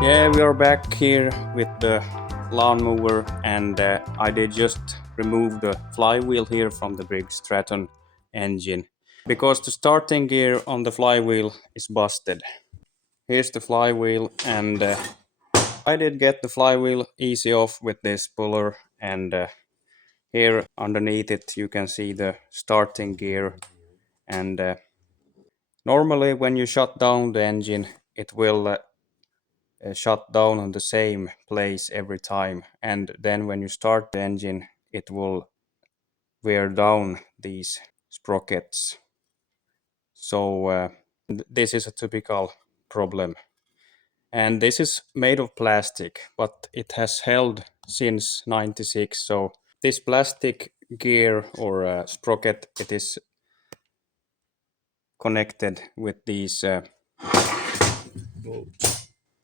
Yeah, we are back here with the lawnmower, and I did just remove the flywheel here from the Briggs&stratton engine because the starting gear on the flywheel is busted. Here's the flywheel, and I did get the flywheel easy off with this puller, and here underneath it you can see the starting gear, and normally when you shut down the engine it will shut down on the same place every time, and then when you start the engine it will wear down these sprockets. So this is a typical problem, and this is made of plastic but it has held since 96. So this plastic gear or sprocket, it is connected with these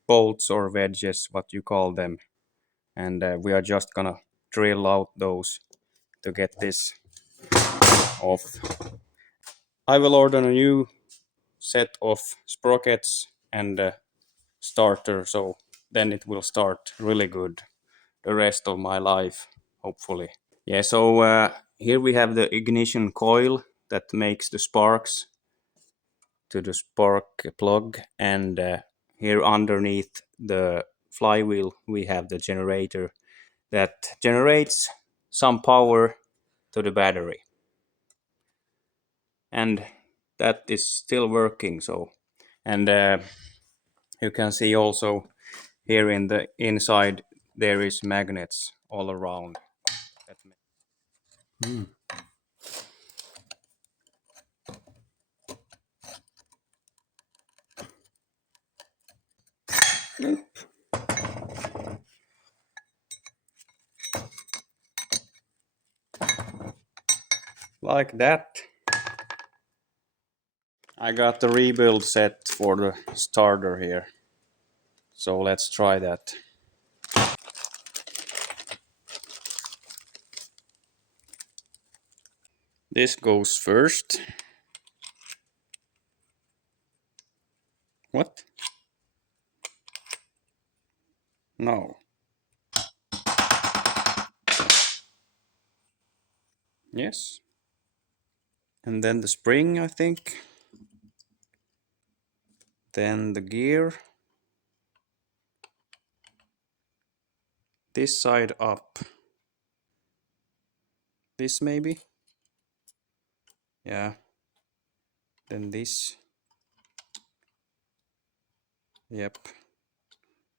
bolts or wedges, what you call them, and we are just gonna drill out those to get this off. I will order a new set of sprockets and a starter, so then it will start really good the rest of my life, hopefully. Yeah, so here we have the ignition coil that makes the sparks to the spark plug, and here underneath the flywheel we have the generator that generates some power to the battery, and that is still working. So, and you can see also here in the inside there is magnets all around. Mm. Like that. I got the rebuild set for the starter here, so let's try that. This goes first. What? No. Yes. And then the spring, I think. Then the gear. This side up. This maybe? Yeah. Then this. Yep.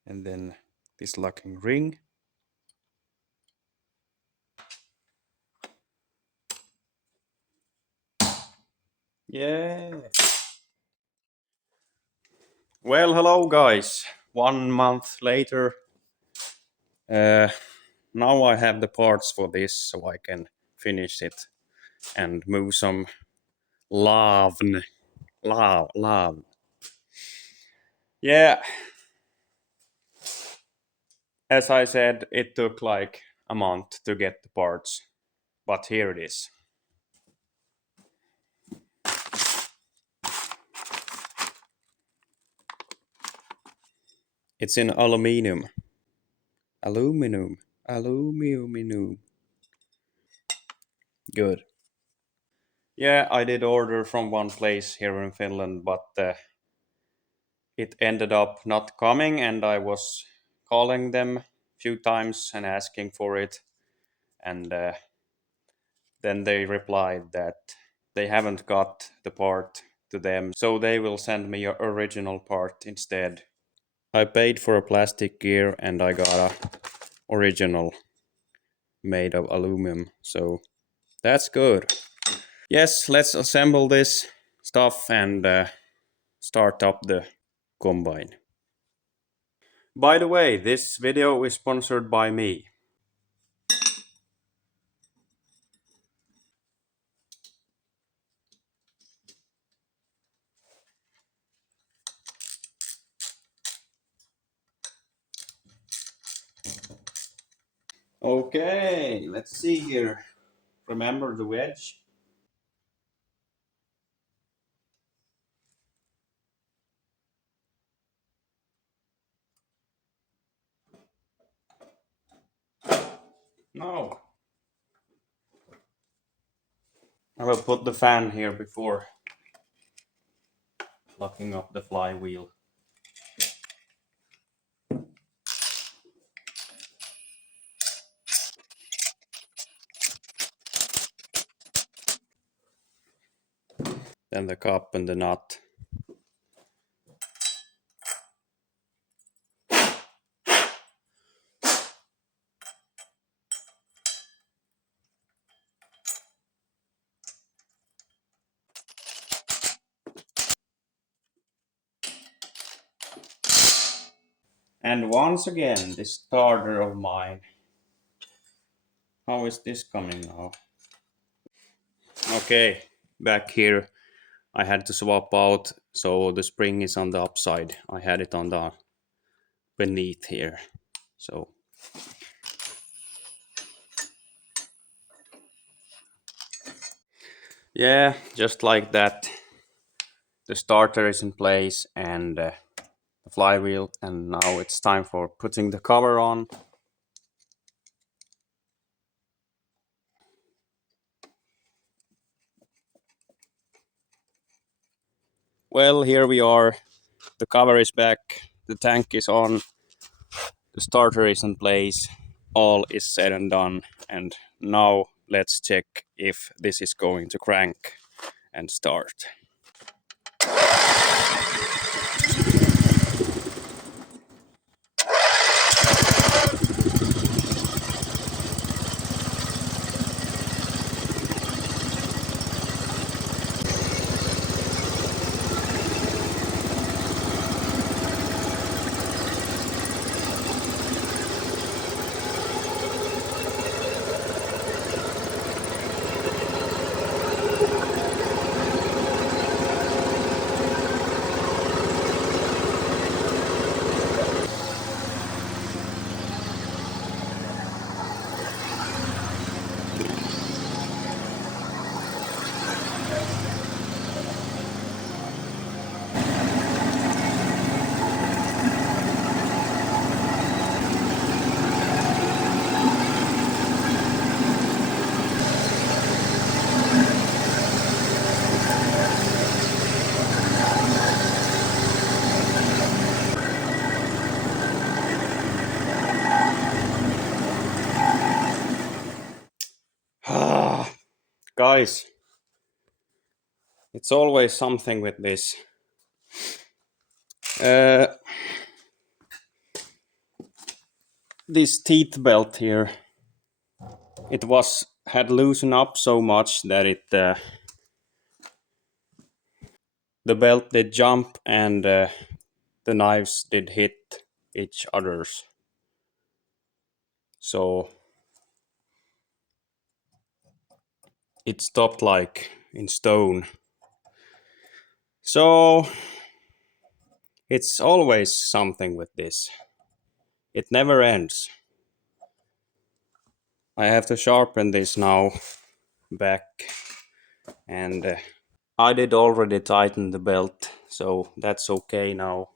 And then this locking ring. Yeah. Well, hello guys. 1 month later. Uh, Now I have the parts for this, so I can finish it and move some lawn. Lawn. Yeah, as I said, it took like a month to get the parts, but here it is. It's in aluminum. Aluminum. Good. Yeah, I did order from one place here in Finland, but it ended up not coming, and I was calling them a few times and asking for it, and then they replied that they haven't got the part to them, so they will send me an original part instead. I paid for a plastic gear and I got a original made of aluminum, so that's good. Yes, let's assemble this stuff and start up the combine. By the way, this video is sponsored by me. Okay, let's see here. Remember the wedge? No, I will put the fan here before locking up the flywheel. Then the cup and the nut. And once again, this starter of mine. How is this coming now? Okay, back here. I had to swap out, so the spring is on the upside. I had it on the beneath here. So yeah, just like that. The starter is in place and the flywheel, and now it's time for putting the cover on. Well, here we are. The cover is back, the tank is on, the starter is in place, all is said and done. And now let's check if this is going to crank and start. Guys, it's always something with this. Uh, this teeth belt here, it was had loosened up so much that the belt did jump and the knives did hit each others. So it stopped like in stone. So it's always something with this. It never ends. I have to sharpen this now back, and I did already tighten the belt, so that's okay now.